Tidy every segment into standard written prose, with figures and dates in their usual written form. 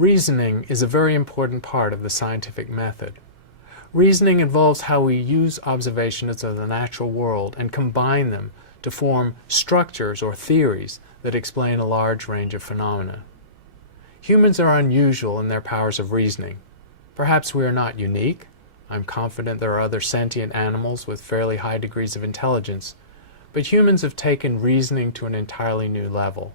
Reasoning is a very important part of the scientific method. Reasoning involves how we use observations of the natural world and combine them to form structures or theories that explain a large range of phenomena. Humans are unusual in their powers of reasoning. Perhaps we are not unique. I'm confident there are other sentient animals with fairly high degrees of intelligence, but humans have taken reasoning to an entirely new level.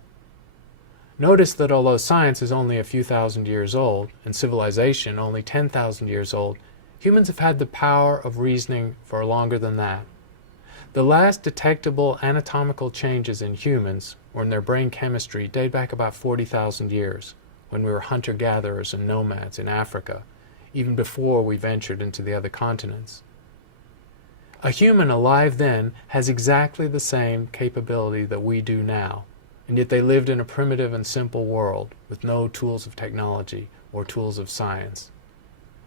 Notice that although science is only a few thousand years old, and civilization only 10,000 years old, humans have had the power of reasoning for longer than that. The last detectable anatomical changes in humans, or in their brain chemistry, date back about 40,000 years, when we were hunter-gatherers and nomads in Africa, even before we ventured into the other continents. A human alive then has exactly the same capability that we do now, and yet they lived in a primitive and simple world with no tools of technology or tools of science.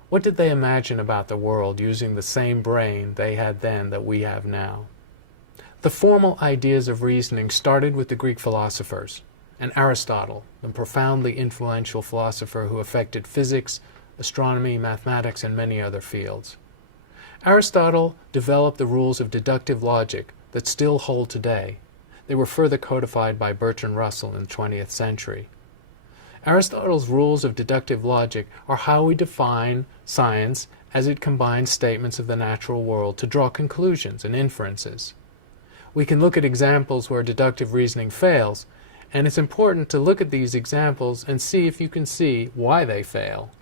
What did they imagine about the world using the same brain they had then that we have now? The formal ideas of reasoning started with the Greek philosophers, and Aristotle, the profoundly influential philosopher who affected physics, astronomy, mathematics, and many other fields. Aristotle developed the rules of deductive logic that still hold today. They were further codified by Bertrand Russell in the 20th century. Aristotle's rules of deductive logic are how we define science as it combines statements of the natural world to draw conclusions and inferences. We can look at examples where deductive reasoning fails, and it's important to look at these examples and see if you can see why they fail.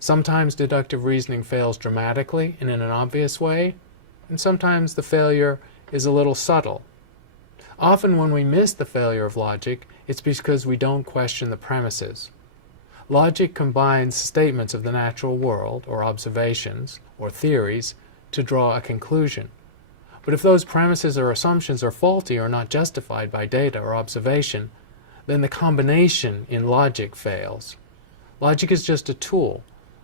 Sometimes deductive reasoning fails dramatically and in an obvious way, and sometimes the failure is a little subtle. Often when we miss the failure of logic, it's because we don't question the premises. Logic combines statements of the natural world, or observations, or theories, to draw a conclusion. But if those premises or assumptions are faulty or not justified by data or observation, then the combination in logic fails. Logic is just a tool.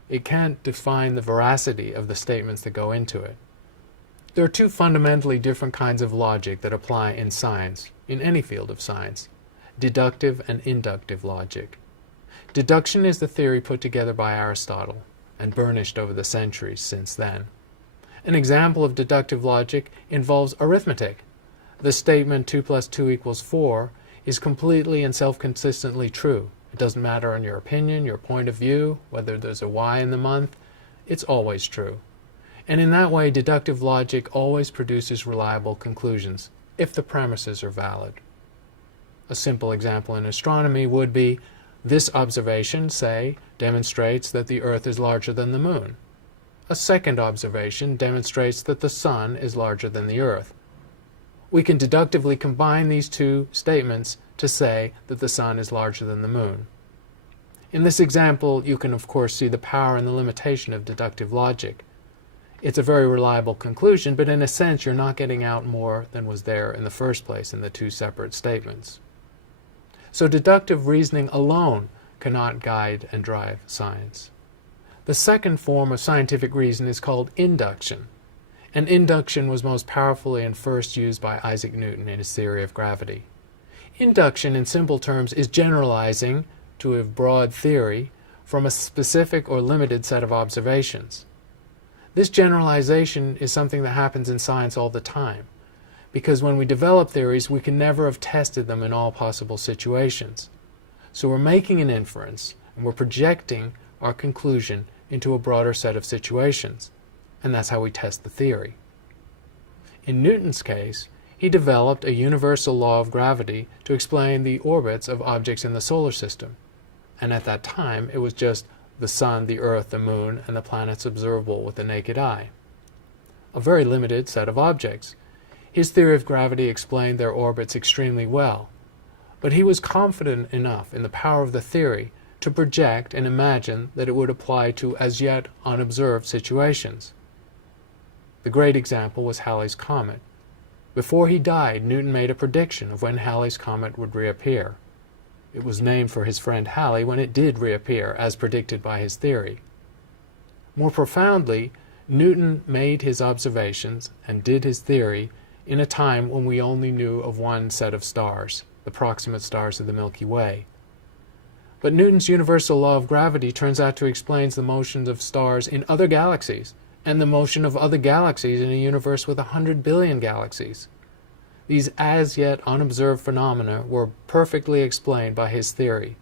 It can't define the veracity of the statements that go into it. There are two fundamentally different kinds of logic that apply in science, in any field of science: deductive and inductive logic. Deduction is the theory put together by Aristotle and burnished over the centuries since then. An example of deductive logic involves arithmetic. The statement 2 + 2 = 4 is completely and self-consistently true. It doesn't matter on your opinion, your point of view, whether there's a Y in the month, it's always true. And in that way, deductive logic always produces reliable conclusions, if the premises are valid. A simple example in astronomy would be, this observation, say, demonstrates that the Earth is larger than the Moon. A second observation demonstrates that the Sun is larger than the Earth. We can deductively combine these two statements to say that the Sun is larger than the Moon. In this example, you can of course see the power and the limitation of deductive logic. It's a very reliable conclusion, but in a sense you're not getting out more than was there in the first place in the two separate statements. So deductive reasoning alone cannot guide and drive science. The second form of scientific reason is called induction. And induction was most powerfully and first used by Isaac Newton in his theory of gravity. Induction, in simple terms, is generalizing to a broad theory from a specific or limited set of observations. This generalization is something that happens in science all the time, because when we develop theories, we can never have tested them in all possible situations. So we're making an inference, and we're projecting our conclusion into a broader set of situations, and that's how we test the theory. In Newton's case, he developed a universal law of gravity to explain the orbits of objects in the solar system, and at that time it was just the Sun, the Earth, the Moon, and the planets observable with the naked eye. A very limited set of objects. His theory of gravity explained their orbits extremely well, but he was confident enough in the power of the theory to project and imagine that it would apply to as yet unobserved situations. The great example was Halley's Comet. Before he died, Newton made a prediction of when Halley's Comet would reappear. It was named for his friend Halley when it did reappear, as predicted by his theory. More profoundly, Newton made his observations and did his theory in a time when we only knew of one set of stars, the proximate stars of the Milky Way. But Newton's universal law of gravity turns out to explain the motions of stars in other galaxies, and the motion of other galaxies in a universe with 100 billion galaxies. These as-yet unobserved phenomena were perfectly explained by his theory,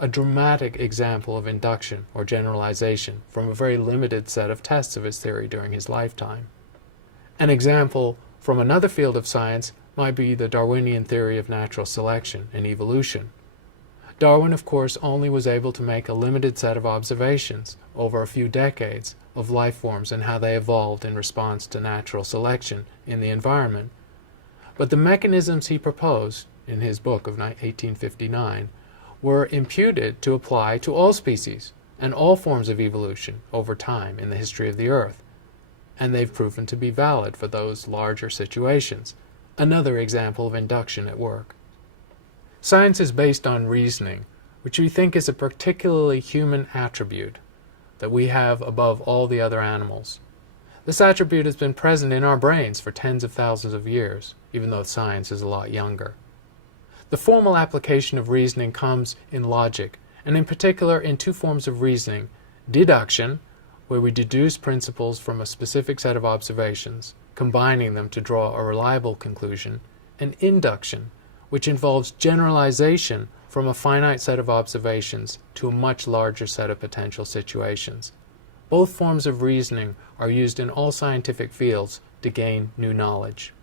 a dramatic example of induction or generalization from a very limited set of tests of his theory during his lifetime. An example from another field of science might be the Darwinian theory of natural selection and evolution. Darwin, of course, only was able to make a limited set of observations over a few decades of life forms and how they evolved in response to natural selection in the environment. But the mechanisms he proposed in his book of 1859 were imputed to apply to all species and all forms of evolution over time in the history of the Earth, and they've proven to be valid for those larger situations. Another example of induction at work. Science is based on reasoning, which we think is a particularly human attribute that we have above all the other animals. This attribute has been present in our brains for tens of thousands of years, even though science is a lot younger. The formal application of reasoning comes in logic, and in particular in two forms of reasoning: deduction, where we deduce principles from a specific set of observations, combining them to draw a reliable conclusion, and induction, which involves generalization from a finite set of observations to a much larger set of potential situations. Both forms of reasoning are used in all scientific fields to gain new knowledge.